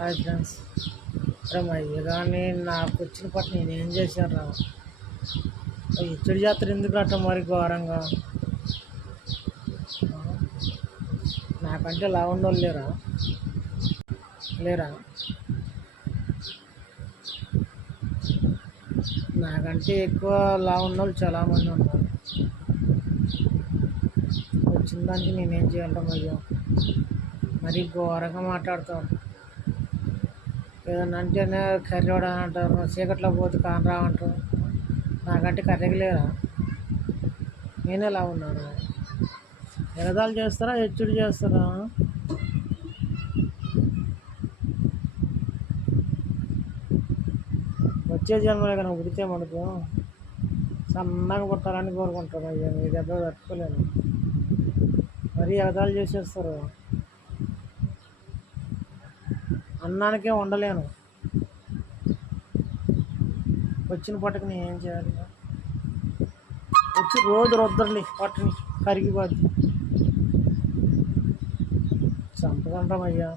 Hi friends. అరే మా కానీ నాకు వచ్చిన పట్ల నేను ఏం చేశాను రా? ఇచ్చడి జాతర ఎందుకు అట్లా మరి ఘోరంగా? నాకంటే లావుండోళ్ళు లేరా? నాకంటే ఎక్కువ లావున్నోళ్ళు చాలామంది ఉన్నారు. వచ్చిన దానికి నేనేం చేయాలంటే మరీ ఘోరంగా మాట్లాడతాను. ఏదన్నా అంటేనే కర్రీ అని అంటారు, చీకట్లో పోతే కానరా అంటారు. నాకంటే కర్రీకి లేరా? నేనే ఎలా ఉన్నాను? ఎగదాలు చేస్తారా, హెచ్చుడు చేస్తారా? వచ్చే జన్మలే కనుక పుడితే మనకు సన్నగా పుట్టాలని కోరుకుంటాను. అయ్యా మీ దెబ్బ తట్టుకోలేను. మరీ ఎగదాలు చేసేస్తారు. అన్నానికే ఉండలేను. వచ్చిన పట్టుకు నేను ఏం చేయాలి? వచ్చి రోజు రుద్దర్ని పట్టుని కరిగిపోద్ది. చంపదంటామయ్యా.